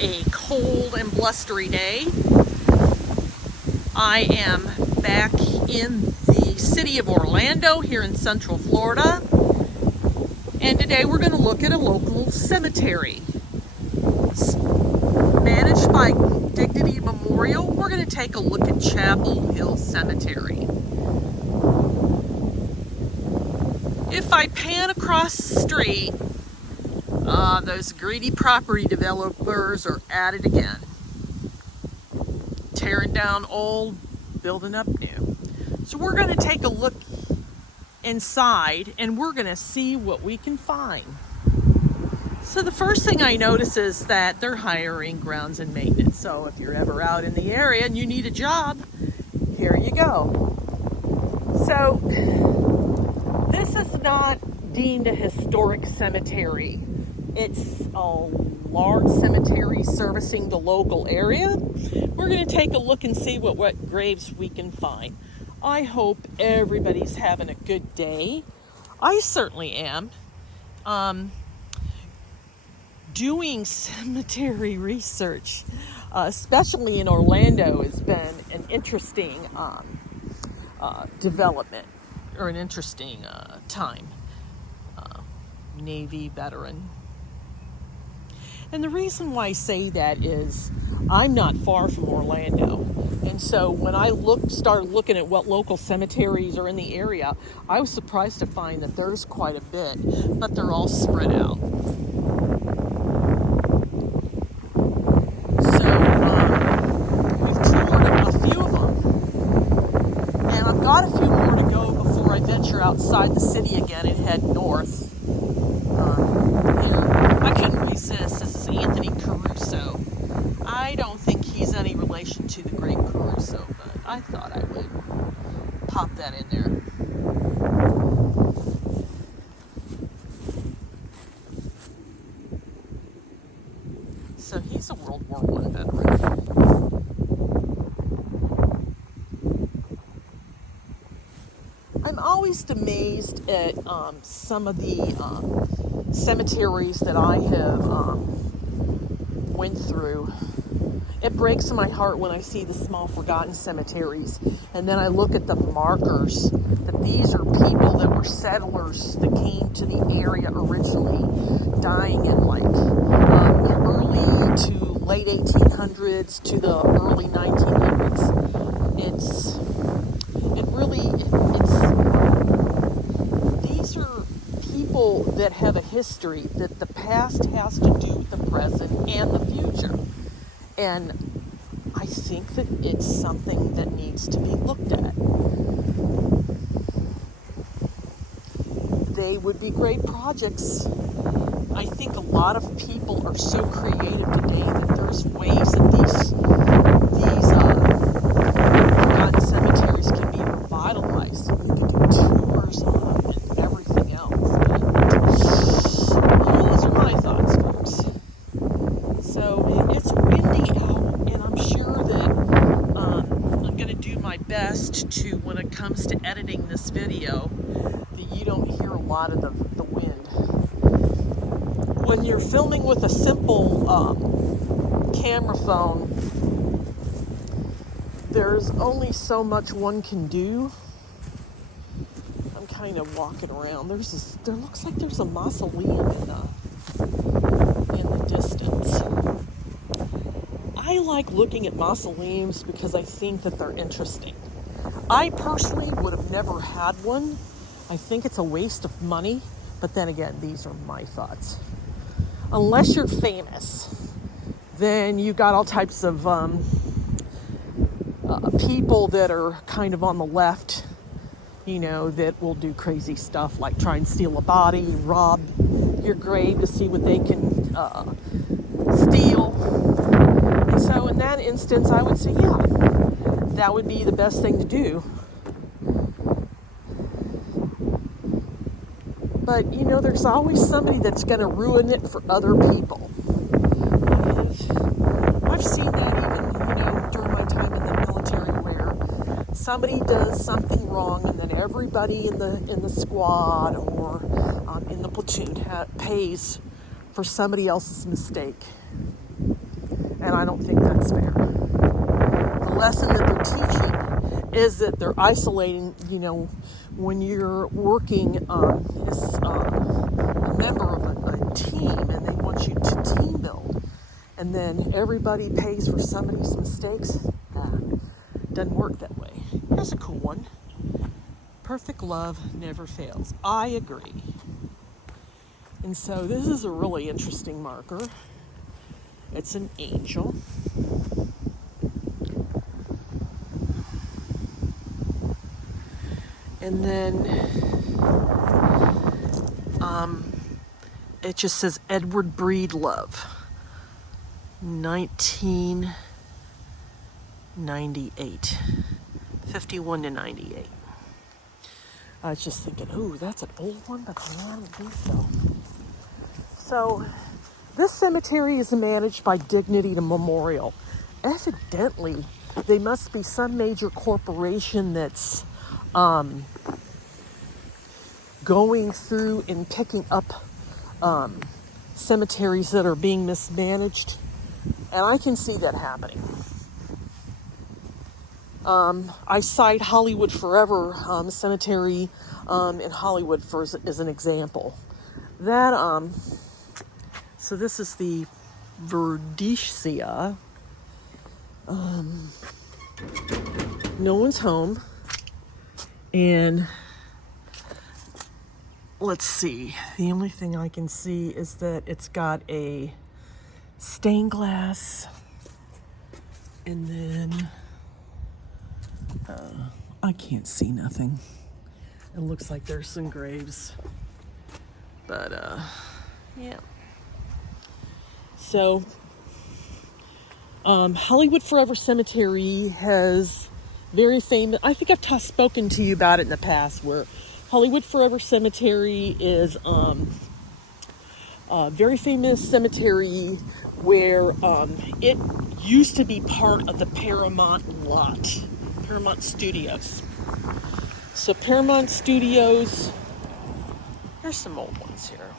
a cold and blustery day. I am back in the city of Orlando here in Central Florida, and today we're going to look at a local cemetery managed by Dignity Memorial. We're going to take a look at Chapel Hill Cemetery. If I pan across the street, those greedy property developers are at it again. Tearing down old, building up new. So we're going to take a look inside and we're going to see what we can find. So the first thing I notice is that they're hiring grounds and maintenance. So if you're ever out in the area and you need a job, here you go. So this is not deemed a historic cemetery. It's a large cemetery servicing the local area. We're going to take a look and see what graves we can find. I hope everybody's having a good day. I certainly am. Doing cemetery research, especially in Orlando, has been an interesting development, or an interesting time. Navy veteran. And the reason why I say that is I'm not far from Orlando. And so when I started looking at what local cemeteries are in the area, I was surprised to find that there's quite a bit, but they're all spread out. So we've toured a few of them. And I've got a few more to go before I venture outside the city again and head north. I couldn't resist. This is Anthony Caruso. I don't think he's any relation to the great Caruso, but I thought I would pop that in there. So he's a World War I veteran. I'm always amazed at some of the cemeteries that I have went through. It breaks my heart when I see the small forgotten cemeteries, and then I look at the markers that these are people that were settlers that came to the area originally, dying in like early to late 1800s to the early 1900s. These are people that have a history, that the past has to do with the present and the future. And I think that it's something that needs to be looked at. They would be great projects. I think a lot of people are so creative today that there's ways that these forgotten cemeteries can be revitalized. We can do tours on them and everything else. But those are my thoughts, folks. So it's windy out, and I'm sure that I'm going to do my best to, when it comes to editing this video, that you don't hear a lot of the wind. When you're filming with a simple camera phone, there's only so much one can do. I'm kind of walking around. There looks like there's a mausoleum in the distance. I like looking at mausoleums because I think that they're interesting. I personally would have never had one. I think it's a waste of money, but then again, these are my thoughts. Unless you're famous, then you got all types of people that are kind of on the left, that will do crazy stuff like try and steal a body, rob your grave to see what they can steal. And so in that instance, I would say, yeah, that would be the best thing to do. But, there's always somebody that's going to ruin it for other people. I've seen that even, during my time in the military, where somebody does something wrong and then everybody in the squad or in the platoon pays for somebody else's mistake. And I don't think that's fair. The lesson that they're teaching is that they're isolating, when you're working as a member of a team, and they want you to team build, and then everybody pays for somebody's mistakes. Doesn't work that way. Here's a cool one. Perfect love never fails. I agree. And so this is a really interesting marker. It's an angel. And then it just says Edward Breedlove, 1998, 51 to 98. I was just thinking, ooh, that's an old one, but I don't think so. So this cemetery is managed by Dignity Memorial. Evidently, they must be some major corporation that's going through and picking up cemeteries that are being mismanaged. And I can see that happening. I cite Hollywood Forever Cemetery in Hollywood as an example. That so this is the Verdecia. No one's home, and let's see. The only thing I can see is that it's got a stained glass, and then I can't see nothing. It looks like there's some graves, but yeah. So Hollywood Forever Cemetery has very famous, I think I've spoken to you about it in the past, where Hollywood Forever Cemetery is a very famous cemetery where it used to be part of the Paramount lot, Paramount Studios. So Paramount Studios, here's some old ones here,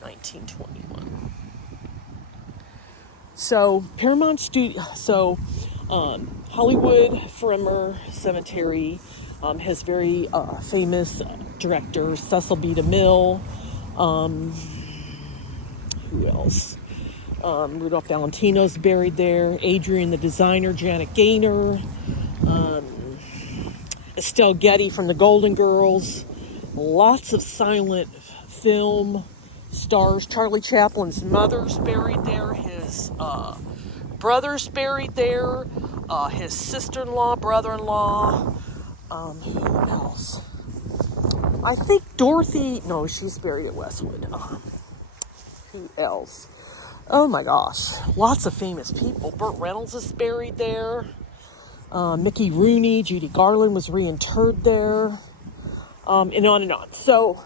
1921. So Paramount Hollywood Forever Cemetery has very famous directors, Cecil B. DeMille, who else? Rudolph Valentino's buried there, Adrian the designer, Janet Gaynor, Estelle Getty from the Golden Girls, lots of silent film stars. Charlie Chaplin's mother's buried there, his brother's buried there, his sister-in-law, brother-in-law, who else? I think Dorothy, no, she's buried at Westwood. Who else? Oh my gosh, lots of famous people. Burt Reynolds is buried there. Mickey Rooney, Judy Garland was reinterred there, and on and on. So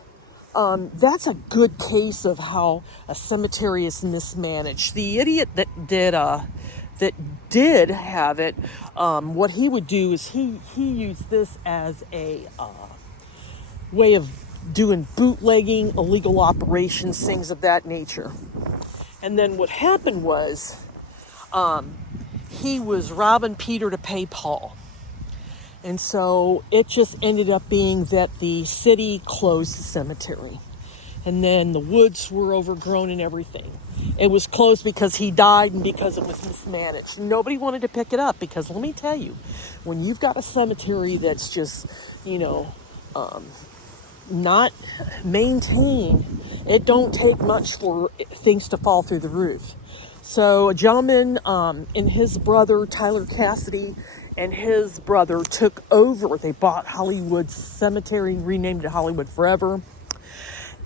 that's a good case of how a cemetery is mismanaged. The idiot that did have it, what he would do is he used this as a way of doing bootlegging, illegal operations, things of that nature. And then what happened was he was robbing Peter to pay Paul. And so it just ended up being that the city closed the cemetery. And then the woods were overgrown and everything. It was closed because he died and because it was mismanaged. Nobody wanted to pick it up because, let me tell you, when you've got a cemetery that's just, not maintained, it don't take much for things to fall through the roof. So a gentleman and his brother, Tyler Cassidy, and his brother took over. They bought Hollywood Cemetery, renamed it Hollywood Forever.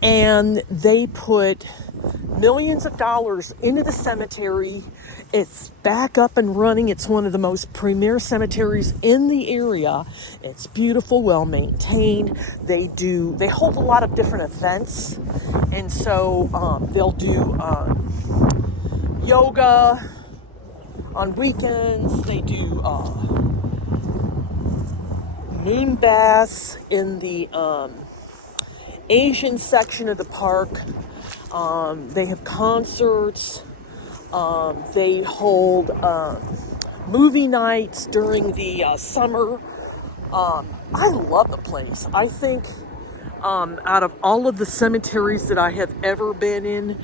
And they put millions of dollars into the cemetery. It's back up and running. It's one of the most premier cemeteries in the area. It's beautiful, well maintained. They hold a lot of different events. And so they'll do yoga on weekends. They do moon baths in the Asian section of the park. They have concerts. They hold movie nights during the summer. I love the place. I think out of all of the cemeteries that I have ever been in,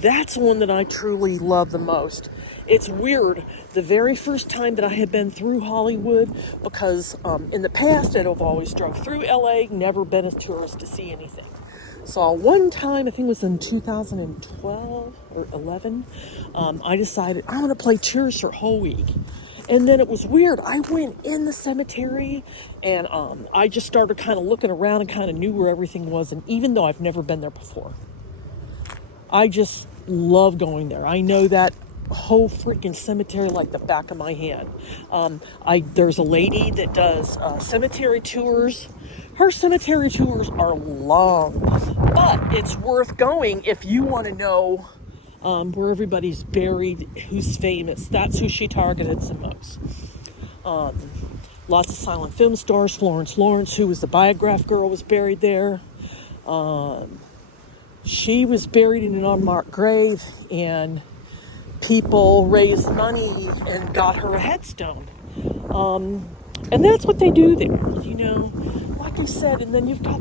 that's one that I truly love the most. It's weird. The very first time that I had been through Hollywood, because in the past I'd have always drove through LA, never been a tourist to see anything. So one time, I think it was in 2012 or 11, I decided I'm going to play tourist for a whole week. And then it was weird. I went in the cemetery and I just started kind of looking around and kind of knew where everything was. And even though I've never been there before, I just love going there. I know that whole freaking cemetery like the back of my hand. There's a lady that does cemetery tours. Her cemetery tours are long, but it's worth going if you want to know where everybody's buried, who's famous. That's who she targeted the most. Lots of silent film stars. Florence Lawrence, who was the Biograph girl, was buried there. She was buried in an unmarked grave, and people raised money and got her a headstone. And that's what they do there, you know. Like I said, and then you've got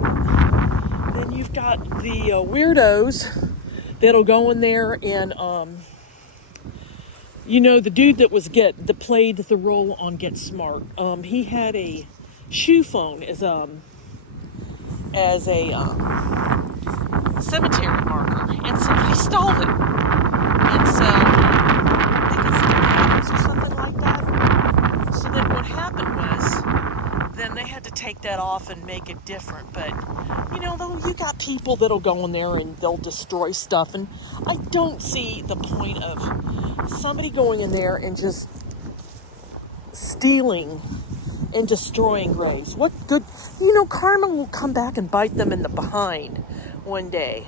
the weirdos that'll go in there and you know, the dude that played the role on Get Smart. He had a shoe phone as a cemetery marker, and somebody stole it. And so I think it's $50 or something like that. So then what happened was, then they had to take that off and make it different. But you know, though, you got people that'll go in there and they'll destroy stuff, and I don't see the point of somebody going in there and just stealing and destroying graves. What good? You know, karma will come back and bite them in the behind one day.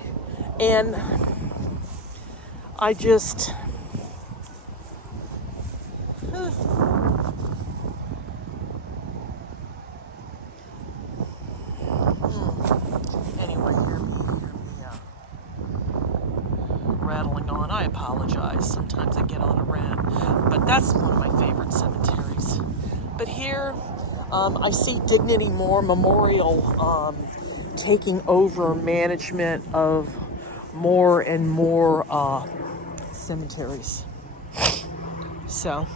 And I just anyway, hear me rattling on. I apologize. Sometimes I get on a rant, but that's one of my favorite cemeteries. But here, I see Dignity Memorial taking over management of more and more cemeteries. So,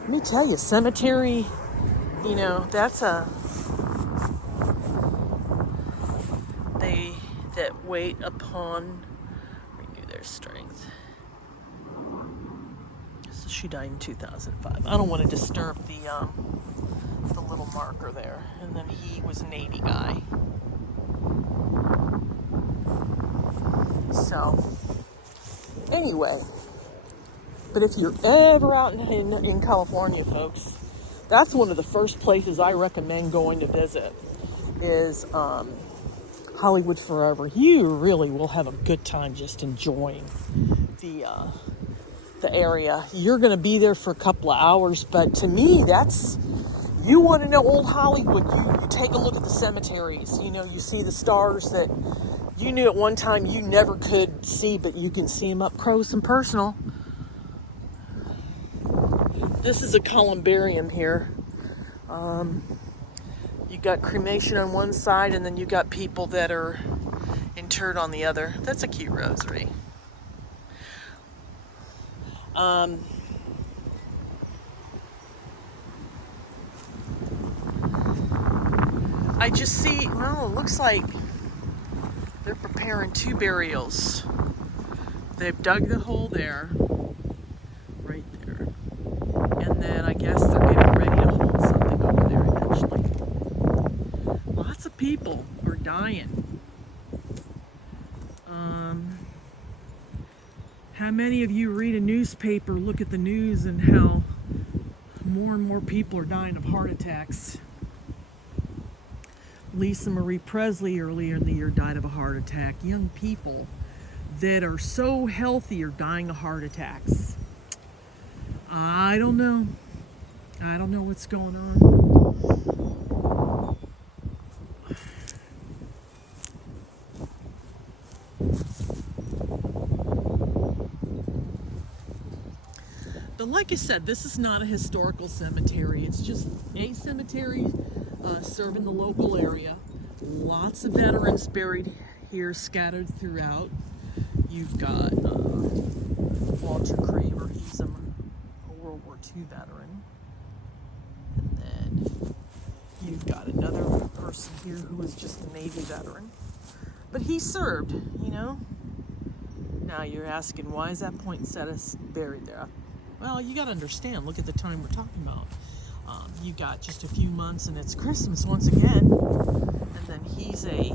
let me tell you, cemetery, you know, they that wait upon renew their strength. So she died in 2005. I don't want to disturb the little marker there. And then he was a Navy guy. So, anyway, but if you're ever out in California, folks, that's one of the first places I recommend going to visit is Hollywood Forever. You really will have a good time just enjoying the area. You're going to be there for a couple of hours, but to me, you want to know old Hollywood, you take a look at the cemeteries. You know, you see the stars that you knew at one time you never could see, but you can see them up close and personal. This is a columbarium here. You got cremation on one side, and then you got people that are interred on the other. That's a cute rosary. I just see, well, it looks like they're preparing two burials. They've dug the hole there, right there. And then I guess they're getting ready to hold something over there eventually. Lots of people are dying. How many of you read a newspaper, look at the news, and how more and more people are dying of heart attacks? Lisa Marie Presley earlier in the year died of a heart attack. Young people that are so healthy are dying of heart attacks. I don't know. I don't know what's going on. But like I said, this is not a historical cemetery. It's just a cemetery serving the local area. Lots of veterans buried here, scattered throughout. You've got Walter Craver. He's a World War II veteran. And then you've got another person here who was just a Navy veteran. But he served, you know. Now you're asking, why is that poinsettia buried there? Well, you got to understand, look at the time we're talking about. You got just a few months and it's Christmas once again. And then he's a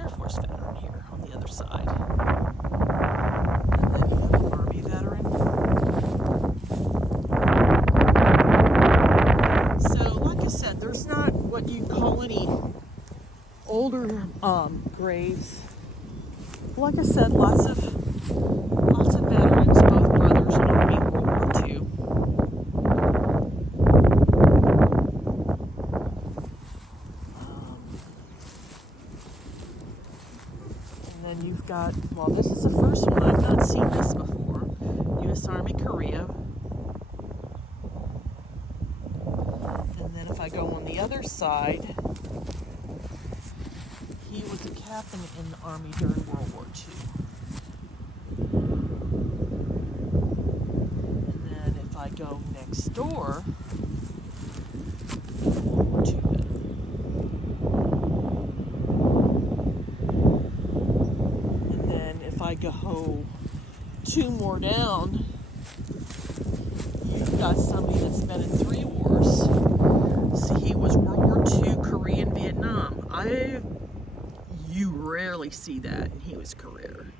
Air Force veteran here on the other side. And then you have an Army veteran. So, like I said, there's not what you'd call any older graves. Like I said, lots of veterans, both brothers, Army, World War II. And then you've got, well, this is the first one. I've not seen this before. U.S. Army Korea. And then if I go on the other side, he was a captain in the Army during World War II. And then if I go next door, World War II veteran. And then if I go 2 more down, you've got somebody that's been in 3 wars. See, he was World War II, Korean, Vietnam. You rarely see that, and he was career.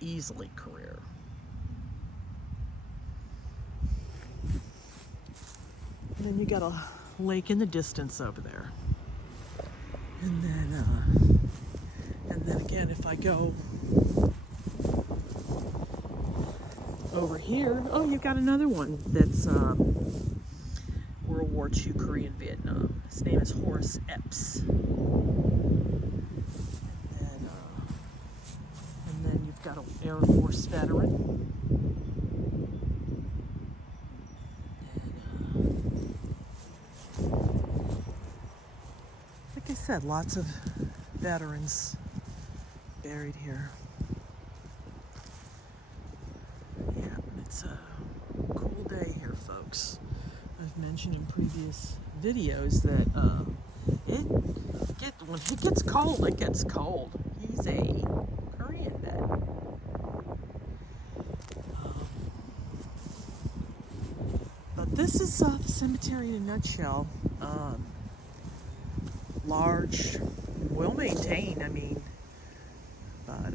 Easily career. And then you got a lake in the distance over there. And then again, if I go over here, oh, you've got another one that's World War II, Korean, Vietnam. His name is Horace Epps. And then you've got an Air Force veteran. And, like I said, lots of veterans buried here. Yeah, it's a cool day here, folks. I've mentioned in previous videos that when it gets cold, it gets cold. He's a Korean vet. But this is the cemetery in a nutshell. Large, well maintained, I mean, but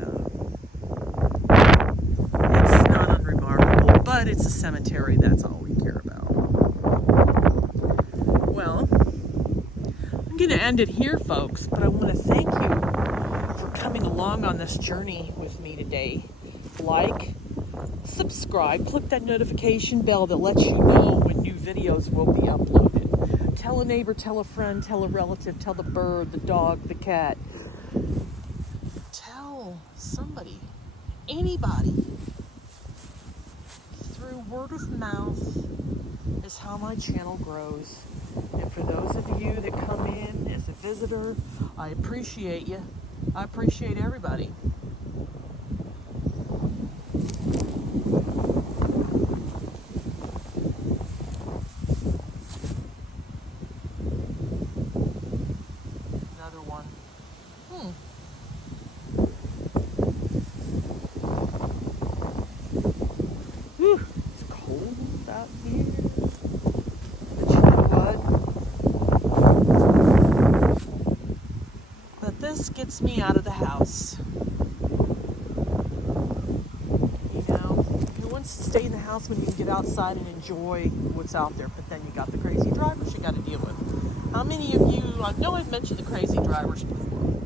it's not unremarkable, but it's a cemetery, that's all we care about. Well, I'm going to end it here, folks, but I want to thank you for coming along on this journey with me today. Like, subscribe, click that notification bell that lets you know when new videos will be uploaded. Tell a neighbor, tell a friend, tell a relative, tell the bird, the dog, the cat. Tell somebody, anybody. Through word of mouth is how my channel grows. And for those of you that come in as a visitor, I appreciate you. I appreciate everybody. Another one. Whew, it's cold out here. But you know what? But this gets me out of the house. You know, who wants to stay in the house when you can get outside and enjoy what's out there? But then you got the crazy drivers you got to deal with. How many of you, I know I've mentioned the crazy drivers before,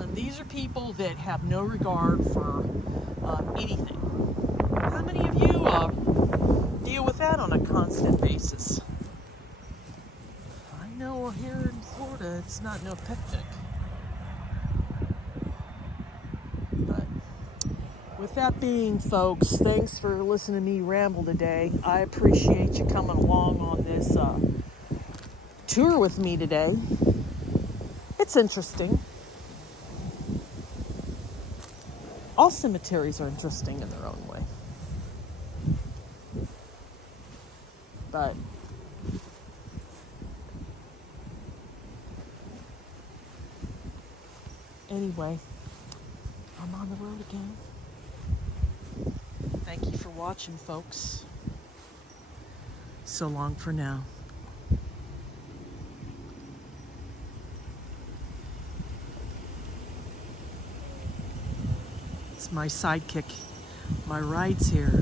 and these are people that have no regard for anything. How many of you deal with that on a constant basis? I know here in Florida it's not no picnic. But With that being, folks, thanks for listening to me ramble today. I appreciate you coming along on this tour with me today. It's interesting. All cemeteries are interesting in their own way. But anyway, I'm on the road again. Thank you for watching, folks. So long for now. It's my sidekick. My ride's here.